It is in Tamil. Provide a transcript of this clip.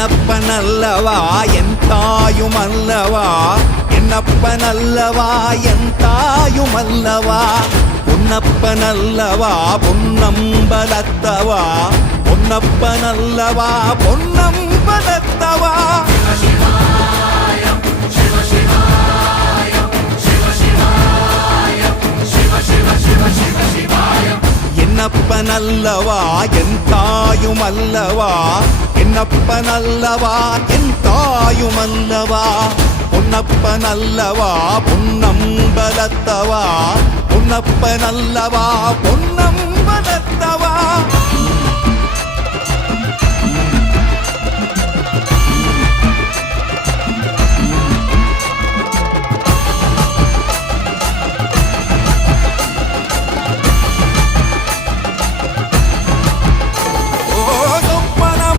என்னப்பனல்லவா என் தாயுமல்லவா, என்னப்பனல்லவா என் தாயுமல்லவா, பொன்னப்பனல்லவா பொன்னம்பலத்தவா, பொன்னப்பனல்லவா பொன்னம்பலத்தவா. என்னப்பனல்லவா என் தாயுமல்லவா, என்னப்பனல்லவா என் தாயுமல்லவா, பொன்னப்பனல்லவா பொன்னம்பலத்தவா, பொன்னப்பனல்லவா பொன்னம்பலத்தவா.